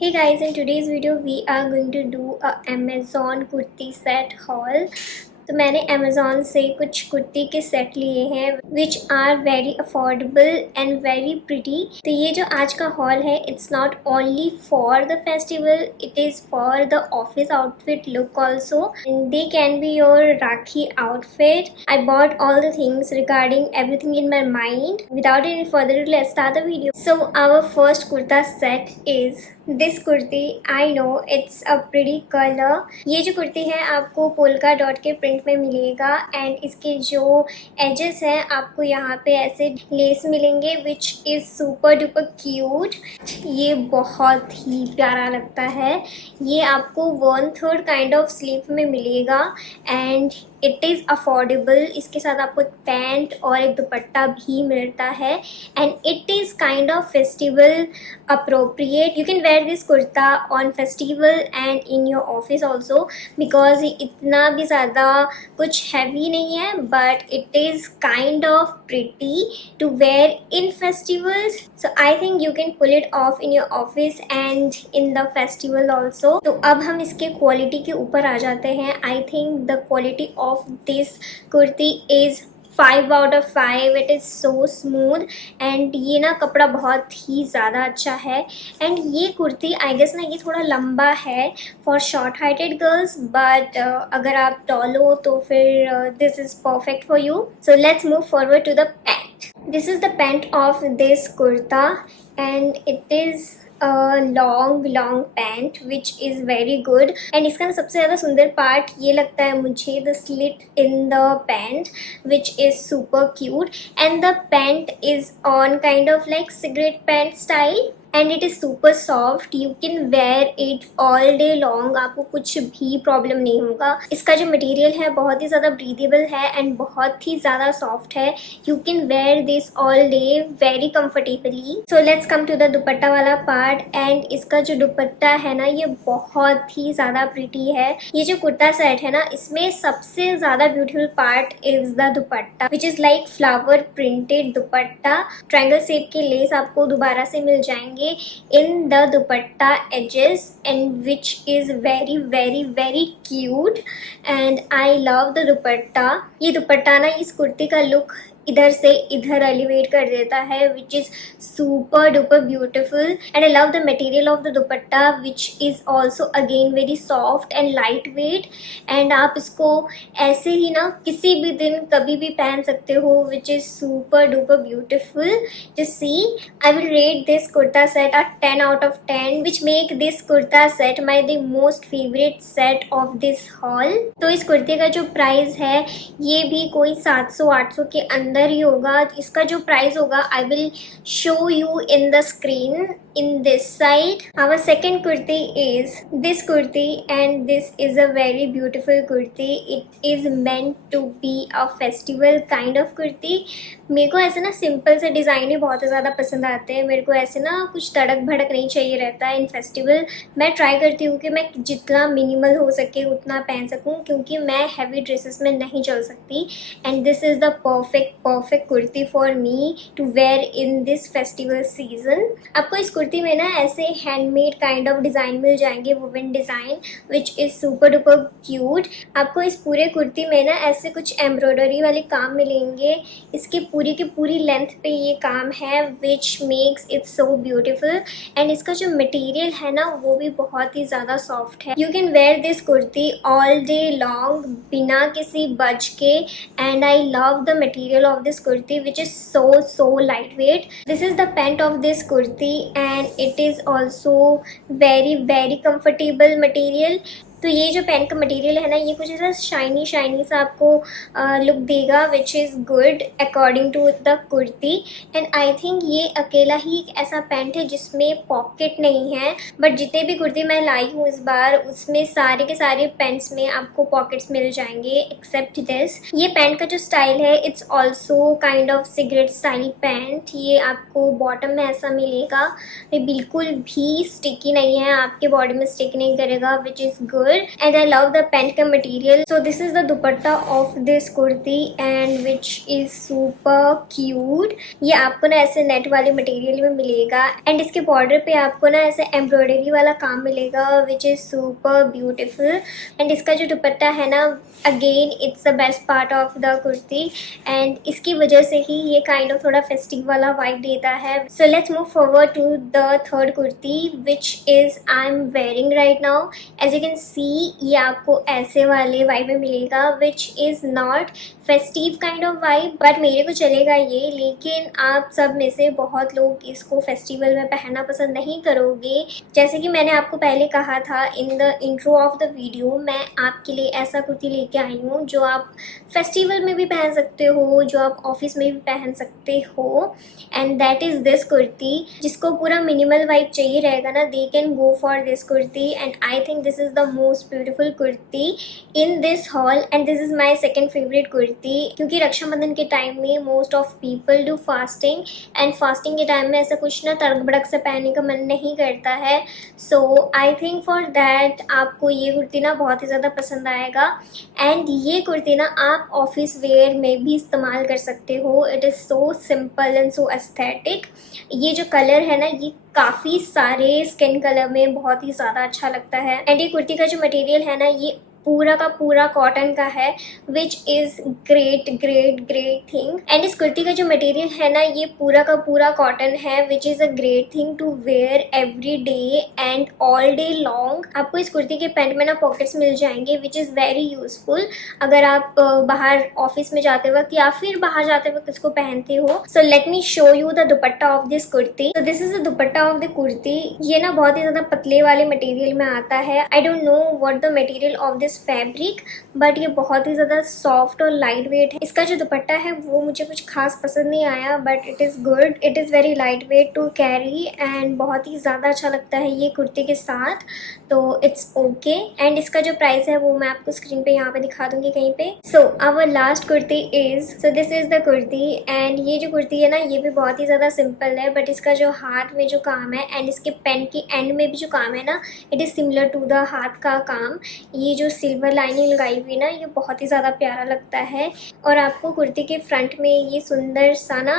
Hey guys, in today's video we are going to do a Amazon kurti set haul। तो मैंने Amazon से कुछ कुर्ती के सेट लिए हैं which are very affordable and very pretty. तो ये जो आज का हॉल है it's not only for the festival, it is for the office outfit look also and they can be your rakhi outfit. I bought all the things regarding everything in my mind. Without any further ado, let's start the video. So our first kurta set is this kurti. I know it's a pretty colour. ये जो कुर्ती है आपको polka dot के print में मिलेगा and इसके जो edges हैं आपको यहाँ पे ऐसे लेस मिलेंगे विच इज़ सुपर डुपर क्यूट। ये बहुत ही प्यारा लगता है। ये आपको 1/3 काइंड ऑफ स्लीव में मिलेगा एंड इट इज़ अफोर्डेबल। इसके साथ आपको पैंट और एक दुपट्टा भी मिलता है and it is kind of festival appropriate. You can wear this kurta on festival and in your office also because इतना भी ज़्यादा कुछ heavy नहीं है but it is kind of pretty to wear in festivals. So I think you can pull it off in your office and in the festival also. तो अब हम इसके quality के ऊपर आ जाते हैं। I think the quality of this kurti is 5 out of 5. It is so smooth and ये ना कपड़ा बहुत ही ज़्यादा अच्छा है एंड ये कुर्ती आई गेस ना ये थोड़ा लंबा है for short heighted girls but अगर आप टॉल हो तो फिर this is perfect for you. So let's move forward to the pant. This is the pant of this kurta and it is long pant which is very good and इसका ना सबसे ज़्यादा सुंदर पार्ट ये लगता है मुझे the slit in the pant which is super cute and the pant is on kind of like cigarette pant style and it is super soft. You can wear it all day long, आपको कुछ भी problem नहीं होगा। इसका जो material है बहुत ही ज़्यादा ब्रीदेबल है एंड बहुत ही ज़्यादा सॉफ्ट है। You can wear this all day very comfortably. So let's come to the dupatta वाला पार्ट एंड इसका जो दुपट्टा है ना ये बहुत ही ज़्यादा प्रिटी है। ये जो कुर्ता सेट है ना इसमें सबसे ज़्यादा beautiful part is the dupatta which is like flower printed dupatta. Triangle shape के लेस आपको दोबारा से मिल जाएंगे in the dupatta edges and which is very cute and I love the dupatta। ये दुपट्टा ना इस कुर्ती का लुक इधर से इधर एलिवेट कर देता है which is super duper beautiful and I love the material of the dupatta which is also again very soft and light weight and आप इसको ऐसे ही ना किसी भी दिन कभी भी पहन सकते हो विच is super duper beautiful. Just see I will rate this kurta set a 10 out of 10 which make this kurta set my the most favorite set of this haul। तो इस कुर्ते का जो प्राइस है ये भी कोई 700-800 के अंदर ही होगा। इसका जो प्राइस होगा I will show you in the screen in this side। Our second kurti is this kurti and this is a very beautiful kurti। It is meant to be a festival kind of kurti। मेरे को ऐसे ना simple से design ही बहुत ज़्यादा पसंद आते हैं। मेरे को ऐसे ना कुछ तड़क भड़क नहीं चाहिए रहता है इन फेस्टिवल। मैं ट्राई करती हूँ कि मैं जितना मिनिमल हो सके उतना पहन सकूँ क्योंकि मैं हैवी ड्रेसेस में नहीं चल सकती and this is the perfect kurti for me to wear in this festival season. आपको इस कुर्ती में ना ऐसे हैंडमेड काइंड ऑफ डिज़ाइन मिल जाएंगे, woven design which is super duper cute. आपको इस पूरे कुर्ती में ना ऐसे कुछ एम्ब्रॉयडरी वाले काम मिलेंगे। इसके पूरी की पूरी लेंथ पे ये काम है which makes it so beautiful and इसका जो मटेरियल है ना वो भी बहुत ही ज़्यादा सॉफ्ट है। You can wear this kurti all day long बिना किसी बज के and I love the material of this kurti which is so lightweight। This is the pant of this kurti and it is also very comfortable material. तो ये जो pant का material है ना ये कुछ ऐसा शाइनी सा आपको लुक देगा which is good according to the kurti and I think ये अकेला ही एक ऐसा पैंट है जिसमें पॉकेट नहीं है बट जितने भी कुर्ती मैं लाई हूँ इस बार उसमें सारे के सारे पैंट्स में आपको पॉकेट्स मिल जाएंगे एक्सेप्ट दिस। ये पैंट का जो स्टाइल है it's also kind of cigarette style pant. ये आपको बॉटम में ऐसा मिलेगा, ये बिल्कुल भी स्टिकी नहीं है, आपके बॉडी में स्टिक नहीं करेगा विच is good good and I love the pant ka material. So this is the dupatta of this kurti and which is super cute. ये आपको ना ऐसे नेट वाले मटेरियल में मिलेगा एंड इसके बॉर्डर पे आपको ना ऐसे एम्ब्रॉयडरी वाला काम मिलेगा which is super beautiful. And इसका जो दुपट्टा है ना, again it's the best part of the kurti and इसकी वजह से ही ये काइंड ऑफ थोड़ा फेस्टिव वाला वाइब देता है. So let's move forward to the third kurti which is I am wearing right now. As you can see ये आपको ऐसे वाले वाइब में मिलेगा which is not festive kind of vibe, but मेरे को चलेगा ये. लेकिन आप सब में से बहुत लोग इसको फेस्टिवल में पहनना पसंद नहीं करोगे. जैसे कि मैंने आपको पहले कहा था in the intro of the video, मैं आपके लिए ऐसा कुर्ती लेके आई हूँ जो आप फेस्टिवल में भी पहन सकते हो, जो आप ऑफिस में भी पहन सकते हो. And that is this kurti. जिसको पूरा मिनिमल वाइब चाहिए रहेगा ना, they can go for this kurti and I think this is the most beautiful kurti in this hall and this is my second favourite kurti. क्योंकि रक्षाबंधन के टाइम में most of people do fasting and fasting के time में ऐसा कुछ ना तड़क भड़क से पहनने का मन नहीं करता है. सो आई थिंक फॉर दैट आपको ये कुर्ती ना बहुत ही ज़्यादा पसंद आएगा. एंड ये कुर्ती ना आप ऑफिस वेयर में भी इस्तेमाल कर सकते हो. It is so simple and so aesthetic. ये जो कलर है ना, ये काफ़ी सारे स्किन कलर में बहुत ही ज़्यादा अच्छा लगता है. एंड ये कुर्ती का जो मटेरियल है ना, ये पूरा का पूरा कॉटन का है which is great great great thing. And इस कुर्ती का जो मटेरियल है ना, ये पूरा का पूरा कॉटन है which is a great thing to wear every day and all day long. आपको इस कुर्ती के पैंट में ना पॉकेट्स मिल जाएंगे विच इज़ वेरी यूजफुल अगर आप बाहर ऑफिस में जाते वक्त या फिर बाहर जाते वक्त इसको पहनते हो. So let me show you the dupatta of this kurti. तो this is the dupatta of the kurti. ये ना बहुत ही ज़्यादा पतले वाले मटेरियल में आता है. I don't know what the material of this fabric, but ये बहुत ही ज़्यादा सॉफ्ट और लाइट वेट है. इसका जो दुपट्टा है वो मुझे कुछ खास पसंद नहीं आया, but it is good. It is very light weight to carry and बहुत ही ज़्यादा अच्छा लगता है ये कुर्ती के साथ. तो इट्स ओके. एंड इसका जो प्राइस है वो मैं आपको स्क्रीन पे यहाँ पे दिखा दूंगी कहीं पे. So our last kurti is, so this is the kurti. And ये जो कुर्ती है ना, ये भी बहुत ही ज़्यादा सिंपल है, बट इसका जो हाथ में जो काम है एंड इसके पेन की एंड में भी जो काम है ना, it is similar to the हाथ का काम. ये जो सिल्वर लाइनिंग लगाई हुई ना, ये बहुत ही ज़्यादा प्यारा लगता है. और आपको कुर्ती के फ्रंट में ये सुंदर सा ना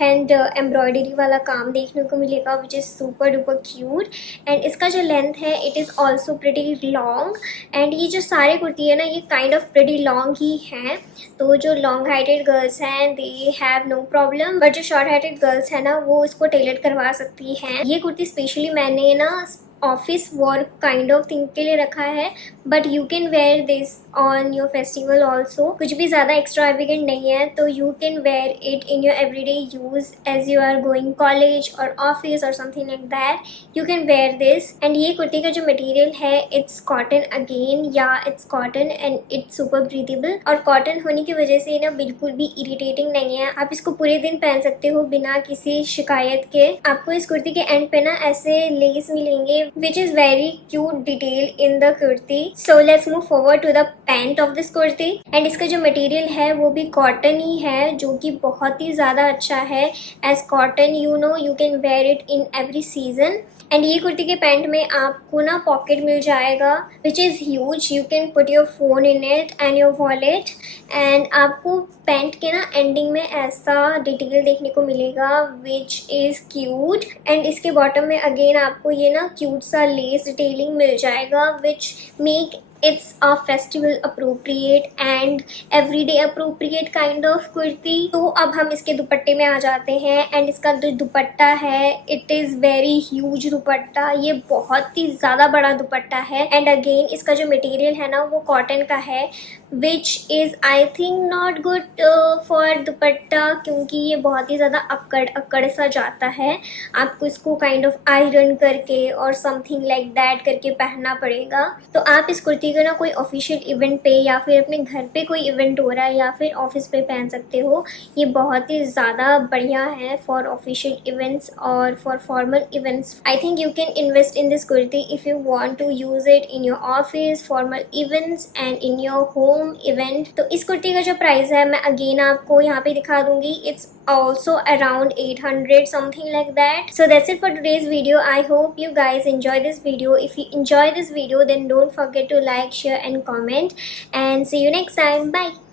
हैंड एम्ब्रॉयडरी वाला काम देखने को मिलेगा which is super duper cute. And इसका जो लेंथ है it is also pretty long. And ये जो सारे कुर्ती है ना, ये काइंड ऑफ प्रिटी लॉन्ग ही हैं. तो जो लॉन्ग हाइटेड गर्ल्स हैं they have no problem, but जो शॉर्ट हाइटेड गर्ल्स हैं ना, वो इसको टेलर करवा सकती हैं. ये कुर्ती स्पेशली मैंने ना office work kind of thing के लिए रखा है, but you can wear this on your festival also. कुछ भी ज़्यादा एक्स्ट्रावेगेंट नहीं है, तो you can wear it in your everyday use as you are going college और ऑफिस और something like that. You can wear this. And ये कुर्ती का जो मटेरियल है इट्स कॉटन अगेन, या it's cotton and it's super breathable. और cotton होने की वजह से ना बिल्कुल भी इरिटेटिंग नहीं है. आप इसको पूरे दिन पहन सकते हो बिना किसी शिकायत के. आपको इस कुर्ती के एंड पे ना ऐसे लेस मिलेंगे which is very cute detail in the kurti. So let's move forward to the pant of this kurti. And इसका जो मटेरियल है वो भी कॉटन ही है, जो कि बहुत ही ज़्यादा अच्छा है. As cotton you know you can wear it in every season. And ये कुर्ती के पैंट में आपको ना पॉकेट मिल जाएगा which is huge. You can put your phone in it and your wallet. And आपको पैंट के ना एंडिंग में ऐसा डिटेल देखने को मिलेगा विच इज़ क्यूट. एंड इसके बॉटम में अगेन आपको ये ना क्यूट सा लेस डिटेलिंग मिल जाएगा which make it's a festival appropriate and everyday appropriate kind of kurti. तो अब हम इसके दुपट्टे में आ जाते हैं. एंड इसका जो दुपट्टा है इट इज़ वेरी ह्यूज दुपट्टा. ये बहुत ही ज़्यादा बड़ा दुपट्टा है. एंड अगेन इसका जो मटेरियल है ना वो कॉटन का है which is I think not good for दुपट्टा, क्योंकि ये बहुत ही ज़्यादा अक्कड़ सा जाता है. आपको इसको काइंड ऑफ आयरन करके और समथिंग लाइक दैट करके पहनना पड़ेगा. तो आप इस कुर्ती को ना कोई ऑफिशियल इवेंट पे या फिर अपने घर पे कोई इवेंट हो रहा है या फिर ऑफिस पे पहन सकते हो. ये बहुत ही ज़्यादा बढ़िया है फॉर ऑफिशियल इवेंट्स और for formal events. I think you can invest in this kurti if you want to use it in your office, formal events and in your home event. तो इस कुर्ती का जो प्राइस है मैं अगेन आपको यहाँ पे दिखा दूंगी. It's also around 800, something like that. So that's it for today's video. I hope you guys enjoy this video. If you enjoy this video, then don't forget to like, share and comment, and see you next time. Bye.